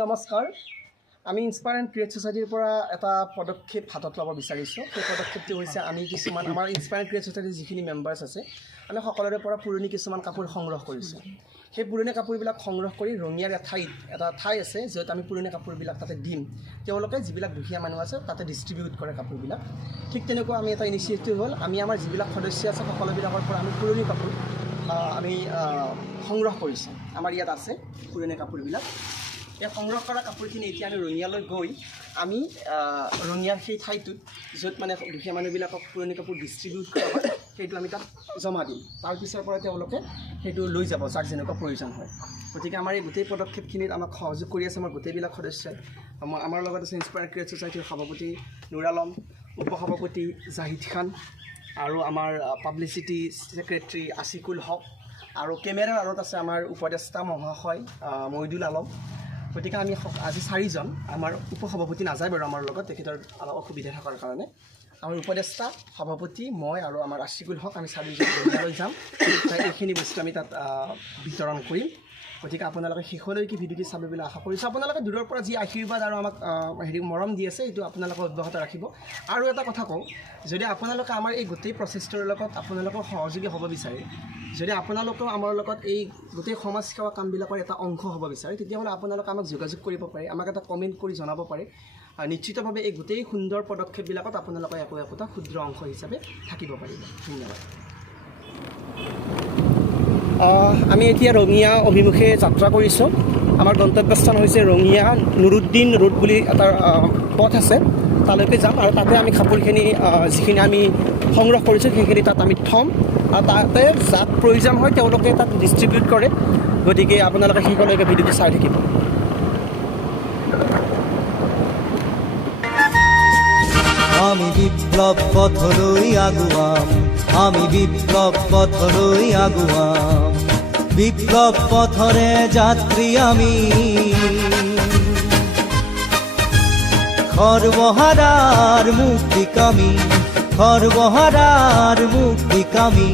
নমস্কাৰ। আমি inspire and create ছ'চাইটিৰ পৰা এটা পদক্ষেপ হাতত ল'ব বিচাৰিছোঁ। সেই পদক্ষেপটো হৈছে আমি কিছুমান আমাৰ ইনস্পায়াৰ এণ্ড ক্ৰিয়েট ছ'চাইটিৰ যিখিনি মেম্বাৰ্ছ আছে আমি সকলোৰে পৰা পুৰণি কিছুমান কাপোৰ সংগ্ৰহ কৰিছোঁ। সেই পুৰণি কাপোৰবিলাক সংগ্ৰহ কৰি ৰঙিয়াৰ এটা ঠাই আছে য'ত আমি পুৰণি কাপোৰবিলাক তাতে দিম। তেওঁলোকে যিবিলাক দুখীয়া মানুহ আছে তাতে ডিষ্ট্ৰিবিউট কৰে কাপোৰবিলাক। ঠিক তেনেকুৱা আমি এটা ইনিচিয়েটিভ হ'ল আমি আমাৰ যিবিলাক সদস্য আছে সকলোবিলাকৰ পৰা আমি পুৰণি কাপোৰ আমি সংগ্ৰহ কৰিছোঁ। আমাৰ ইয়াত আছে পুৰণি কাপোৰবিলাক। এই সংগ্ৰহ কৰা কাপোৰখিনি এতিয়া আমি ৰঙিয়ালৈ গৈ আমি ৰঙিয়াৰ সেই ঠাইটোত য'ত মানে দুখীয়া মানুহবিলাকক পুৰণি কাপোৰ ডিষ্ট্ৰিবিউট কৰা হয় সেইটো আমি তাত জমা দিম। তাৰপিছৰ পৰা তেওঁলোকে সেইটো লৈ যাব যাক যেনেকুৱা প্ৰয়োজন হয়। গতিকে আমাৰ এই গোটেই পদক্ষেপখিনিত আমাক সহযোগ কৰি আছে আমাৰ গোটেইবিলাক সদস্যই। আমাৰ লগত আছে ইনস্পায়াৰ ক্ৰিয়েট ছ'চাইটিৰ সভাপতি নুৰ আলম, উপসভাপতি জাহিদ খান আৰু আমাৰ পাব্লিচিটি ছেক্ৰেটাৰী আছিকুল হক আৰু কেমেৰাৰ আঁৰত আছে আমাৰ উপদেষ্টা মহাশয় মহিদুল আলম। গতিকে আমি আজি 4জন, আমাৰ উপসভাপতি নাযায় বাৰু আমাৰ লগত, তেখেতৰ অলপ অসুবিধা থকাৰ কাৰণে আমাৰ উপদেষ্টা সভাপতি মই আৰু আমাৰ আছিকুল হক আমি 4জন ৰঙিয়ালৈ যাম। এইখিনি বস্তু আমি তাত বিতৰণ কৰিম। গতিকে আপোনালোকে শেষলৈকে ভিডিঅ'টি চাব বুলি আশা কৰিছোঁ। আপোনালোকে দূৰৰ পৰা যি আশীৰ্বাদ আৰু আমাক মৰম দি আছে এইটো আপোনালোকে অব্যাহত ৰাখিব। আৰু এটা কথা কওঁ, যদি আপোনালোকে আমাৰ এই গোটেই প্ৰচেষ্টাৰ লগত আপোনালোকৰ সহযোগী হ'ব বিচাৰে, যদি আপোনালোকেও আমাৰ লগত এই গোটেই সমাজ সেৱা কামবিলাকৰ এটা অংশ হ'ব বিচাৰে, তেতিয়াহ'লে আপোনালোকে আমাক যোগাযোগ কৰিব পাৰে, আমাক এটা কমেণ্ট কৰি জনাব পাৰে। নিশ্চিতভাৱে এই গোটেই সুন্দৰ পদক্ষেপবিলাকত আপোনালোকে একোটা ক্ষুদ্ৰ অংশ হিচাপে থাকিব পাৰিব। ধন্যবাদ। আমি এতিয়া ৰঙিয়া অভিমুখে যাত্ৰা কৰিছোঁ। আমাৰ গন্তব্যস্থান হৈছে ৰঙিয়া নুৰুদ্দিন ৰোড বুলি এটা পথ আছে, তালৈকে যাম আৰু তাতে আমি কাপোৰখিনি যিখিনি আমি সংগ্ৰহ কৰিছোঁ সেইখিনি তাত আমি থ'ম আৰু তাতে যাক প্ৰয়োজন হয় তেওঁলোকে তাত ডিষ্ট্ৰিবিউট কৰে। গতিকে আপোনালোকে শেষলৈকে ভিডিঅ'টো চাই থাকিব। আমি বিপ্লৱ পথলৈ আগুৱাম, আমি বিপ্লৱ পথলৈ আগুৱাম, বিপ্লৱ পথৰে যাত্ৰী আমি। সৰ্বহাৰাৰ মুক্তিকামী, সৰ্বহাৰাৰ মুক্তিকামী।